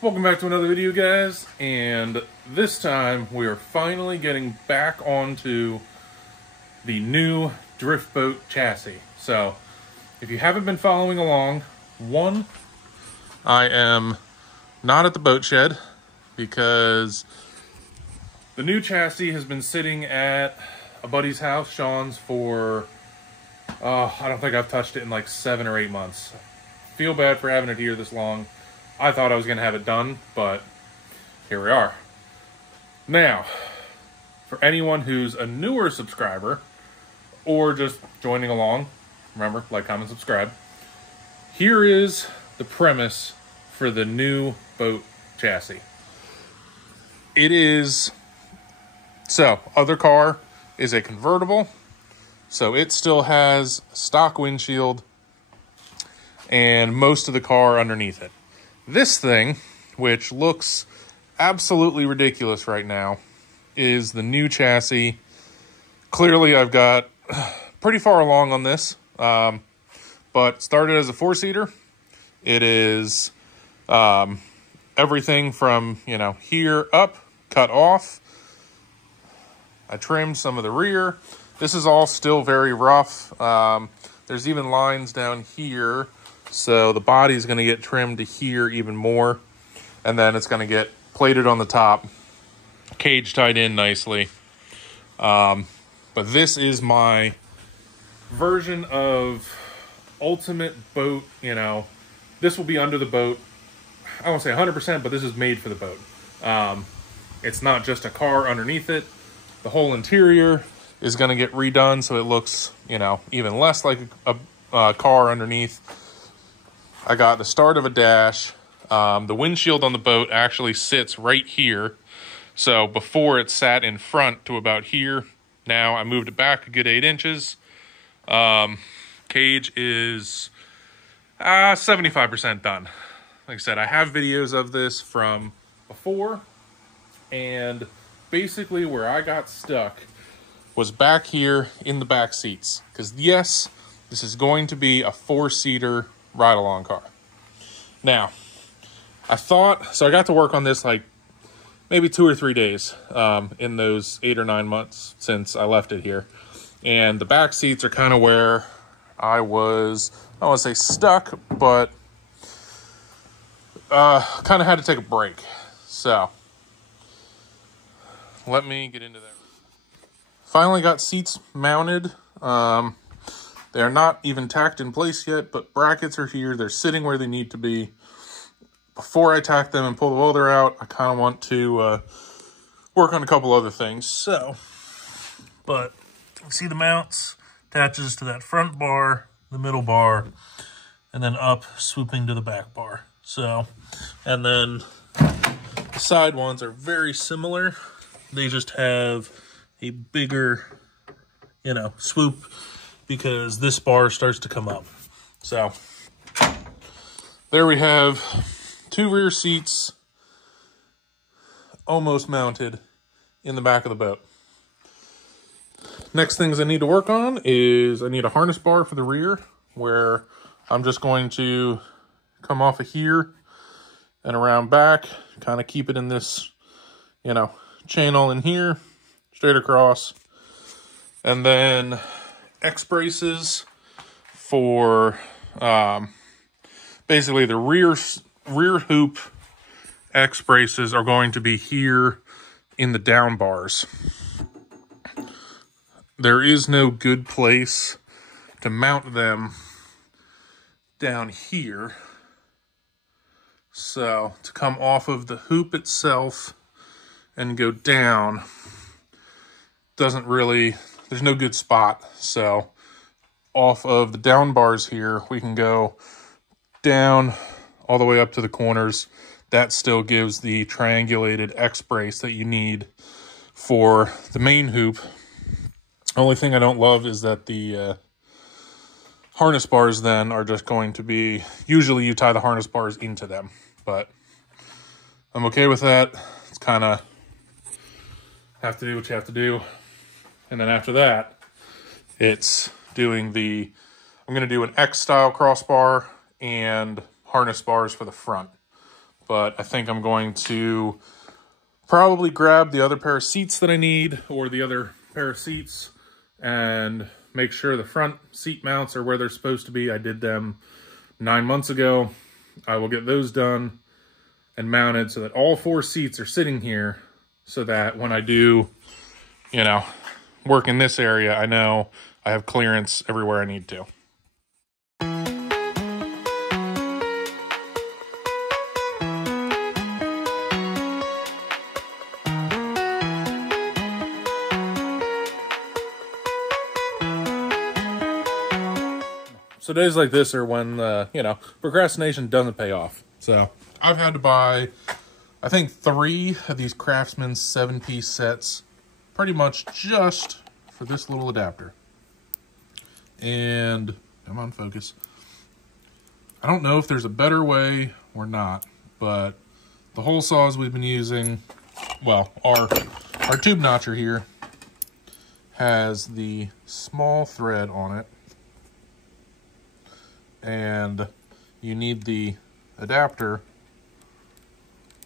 Welcome back to another video, guys, and this time we are finally getting back onto the new drift boat chassis. So if you haven't been following along, one, I am not at the boat shed because the new chassis has been sitting at a buddy's house, Sean's, for I don't think I've touched it in like 7 or 8 months. Feel bad for having it here this long. I thought I was going to have it done, but here we are. Now, for anyone who's a newer subscriber, or just joining along, remember, like, comment, subscribe, here is the premise for the new boat chassis. It is, so, other car is a convertible, so it still has stock windshield and most of the car underneath it. This thing, which looks absolutely ridiculous right now, is the new chassis. Clearly, I've got pretty far along on this, but started as a 4-seater. It is everything from, here up, cut off. I trimmed some of the rear. This is all still very rough. There's even lines down here. So the body is going to get trimmed to here even more. And then it's going to get plated on the top. Cage tied in nicely. But this is my version of ultimate boat, This will be under the boat. I won't say 100%, but this is made for the boat. It's not just a car underneath it. The whole interior is going to get redone so it looks, even less like a car underneath. I got the start of a dash. The windshield on the boat actually sits right here. So before it sat in front to about here. Now I moved it back a good 8 inches. Cage is 75% done. Like I said, I have videos of this from before. And basically where I got stuck was back here in the back seats. Because yes, this is going to be a 4-seater ride-along car. Now, I got to work on this like maybe 2 or 3 days in those 8 or 9 months since I left it here. And the back seats are kind of where I was, I don't want to say stuck, but kind of had to take a break. So, let me get into that. Finally got seats mounted. They're not even tacked in place yet, but brackets are here. They're sitting where they need to be. Before I tack them and pull the welder out, I kind of want to work on a couple other things. So, but you see the mounts attaches to that front bar, the middle bar, and then up swooping to the back bar. So, and then the side ones are very similar. They just have a bigger, swoop, because this bar starts to come up. So there we have 2 rear seats almost mounted in the back of the boat. Next things I need to work on is I need a harness bar for the rear, where I'm just going to come off of here and around back, kind of keep it in this, channel in here, straight across. And then X braces for basically the rear hoop. X braces are going to be here in the down bars. There is no good place to mount them down here. So to come off of the hoop itself and go down doesn't really, there's no good spot. So off of the down bars here, we can go down all the way up to the corners. That still gives the triangulated X brace that you need for the main hoop. Only thing I don't love is that the harness bars then are just going to be, usually you tie the harness bars into them, but I'm okay with that. It's kind of have to do what you have to do. And then after that, it's doing the, I'm going to do an X style crossbar and harness bars for the front. but I think I'm going to probably grab the other pair of seats that I need, or the other pair of seats, and make sure the front seat mounts are where they're supposed to be. I did them 9 months ago. I will get those done and mounted so that all 4 seats are sitting here, so that when I do, you know, work in this area, I know I have clearance everywhere I need to. So days like this are when, you know, procrastination doesn't pay off. So I've had to buy, I think, 3 of these Craftsman 7-piece sets, pretty much just for this little adapter. And, come on, focus. I don't know if there's a better way or not, but the hole saws we've been using, well, our tube notcher here has the small thread on it. And you need the adapter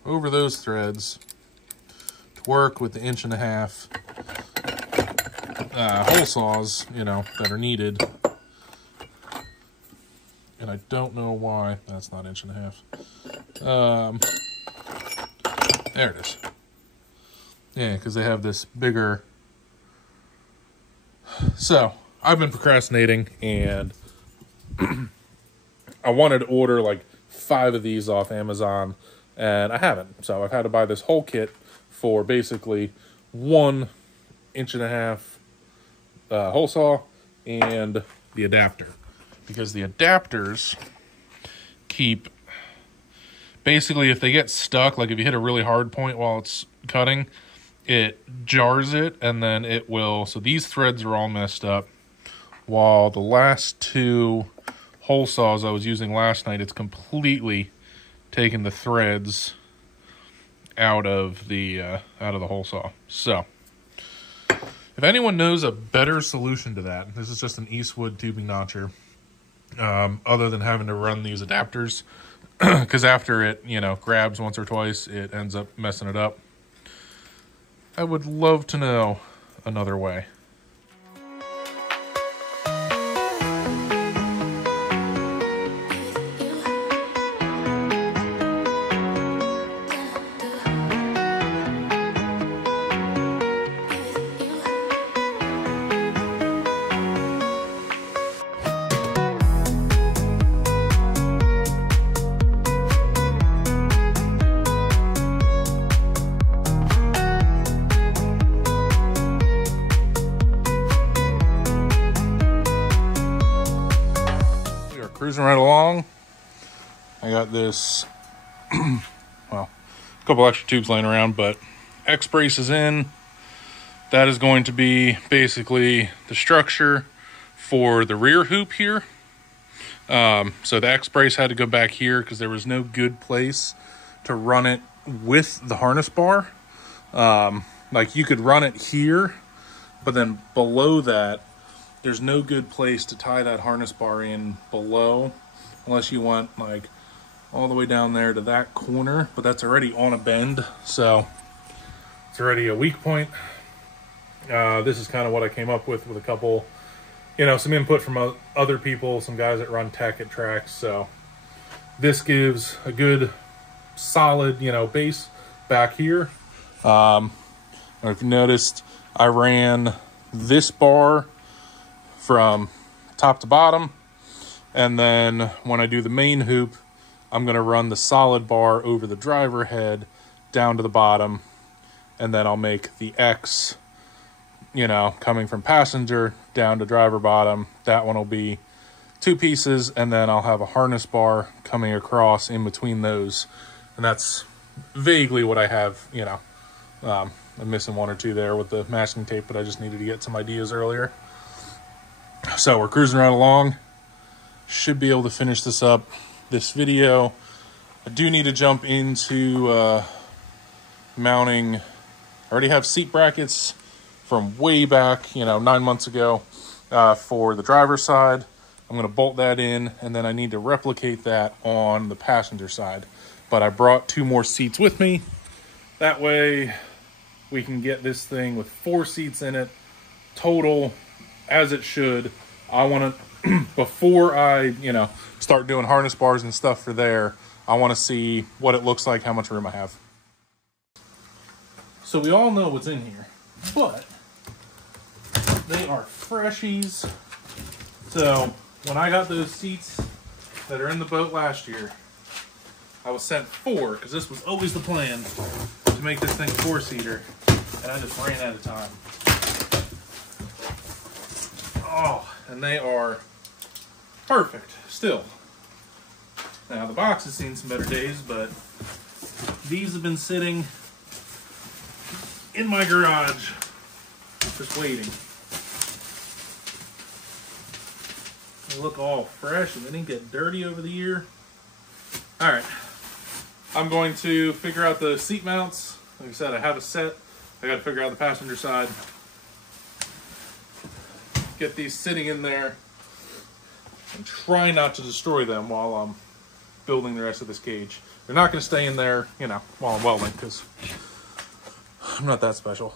over those threads to work with the 1.5 hole saws, you know, that are needed. And I don't know why that's not 1.5. There it is. Yeah, because they have this bigger. So I've been procrastinating, and I wanted to order like 5 of these off Amazon, and I haven't. So I've had to buy this whole kit for basically 1.5 inch hole saw and the adapter. Because the adapters keep, basically if they get stuck, like if you hit a really hard point while it's cutting, it jars it, and then it will, so these threads are all messed up. While the last 2 hole saws I was using last night, it's completely taken the threads out of the hole saw. So if anyone knows a better solution to that, this is just an Eastwood tubing notcher, other than having to run these adapters, because after it, you know, grabs once or twice, it ends up messing it up. I would love to know another way. Cruising right along. I got this, well, a couple extra tubes laying around, but X-brace is in. That is going to be basically the structure for the rear hoop here. So the X-brace had to go back here because there was no good place to run it with the harness bar. Like you could run it here, but then below that, there's no good place to tie that harness bar in below, unless you want like all the way down there to that corner, but that's already on a bend, so it's already a weak point. This is kind of what I came up with a couple, you know, some input from other people, some guys that run tech at tracks. So this gives a good solid, you know, base back here. If you noticed, I ran this bar from top to bottom, and then when I do the main hoop, I'm going to run the solid bar over the driver head down to the bottom, and then I'll make the X, you know, coming from passenger down to driver bottom. That one will be 2 pieces, and then I'll have a harness bar coming across in between those, and that's vaguely what I have, you know. I'm missing 1 or 2 there with the masking tape, but I just needed to get some ideas earlier. So we're cruising right along. Should be able to finish this up this video. I do need to jump into mounting. I already have seat brackets from way back, you know, 9 months ago for the driver's side. I'm going to bolt that in, and then I need to replicate that on the passenger side. but I brought 2 more seats with me. That way we can get this thing with 4 seats in it total, as it should. I want to, before I, you know, start doing harness bars and stuff for there, I want to see what it looks like, how much room I have. So we all know what's in here, but they are freshies. So when I got those seats that are in the boat last year, I was sent 4, because this was always the plan, to make this thing a 4-seater, and I just ran out of time. Oh, and they are perfect still. Now the box has seen some better days, but these have been sitting in my garage just waiting. They look all fresh and they didn't get dirty over the year. All right, I'm going to figure out the seat mounts. Like I said, I have a set. I got to figure out the passenger side. Get these sitting in there and try not to destroy them while I'm building the rest of this cage. They're not going to stay in there, you know, while I'm welding, because I'm not that special.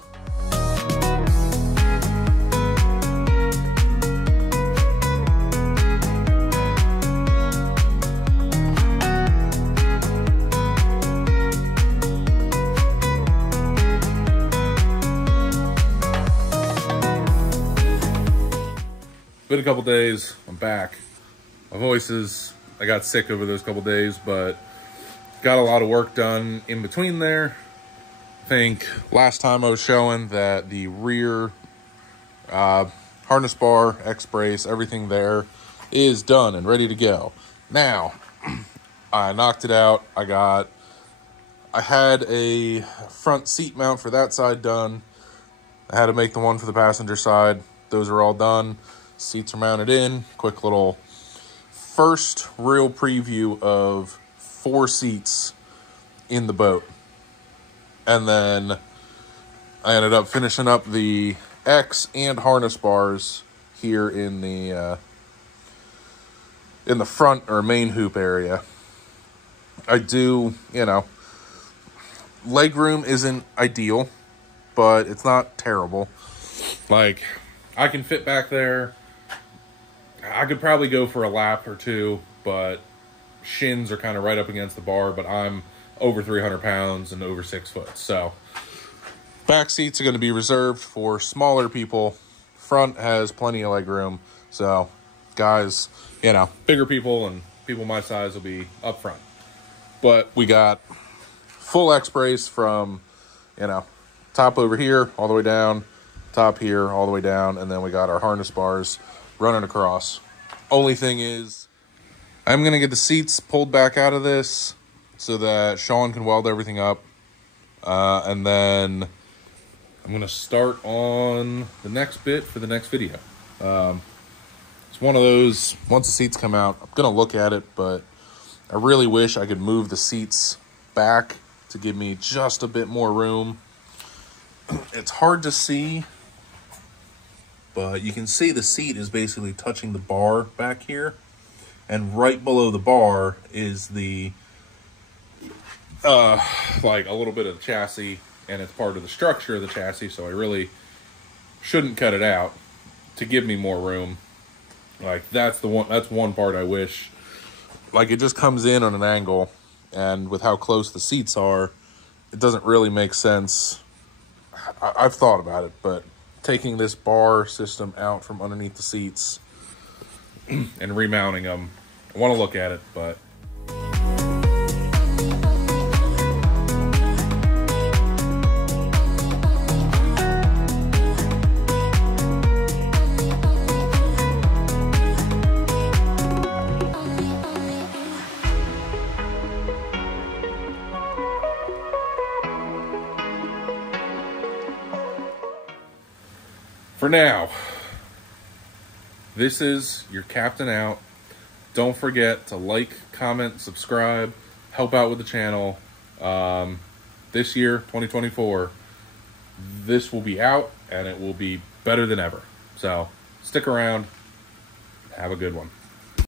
Been a couple days, I'm back. My voice is, I got sick over those couple days, but got a lot of work done in between there. I think last time I was showing that the rear harness bar, X-brace, everything there is done and ready to go. Now, I knocked it out. I had a front seat mount for that side done. I had to make the one for the passenger side. Those are all done. Seats are mounted in. Quick little first real preview of 4 seats in the boat. And then I ended up finishing up the X and harness bars here in the front or main hoop area. I do, you know, leg room isn't ideal, but it's not terrible. Like, I can fit back there. I could probably go for a lap or 2, but shins are kind of right up against the bar, but I'm over 300 pounds and over 6 foot. So back seats are going to be reserved for smaller people. Front has plenty of leg room. So guys, you know, bigger people and people my size will be up front. But we got full X-brace from, you know, top over here all the way down, top here all the way down, and then we got our harness bars running across. Only thing is, I'm going to get the seats pulled back out of this so that Sean can weld everything up. And then I'm going to start on the next bit for the next video. It's one of those, once the seats come out, I'm going to look at it, but I really wish I could move the seats back to give me just a bit more room. It's hard to see, but you can see the seat is basically touching the bar back here. And right below the bar is the, like a little bit of the chassis, and it's part of the structure of the chassis, so I really shouldn't cut it out to give me more room. Like, that's one part I wish. Like, it just comes in on an angle, and with how close the seats are, it doesn't really make sense. I've thought about it, but taking this bar system out from underneath the seats and remounting them, I want to look at it, but for now, this is your captain out. Don't forget to like, comment, subscribe, help out with the channel. This year, 2024, this will be out and it will be better than ever. So stick around. Have a good one.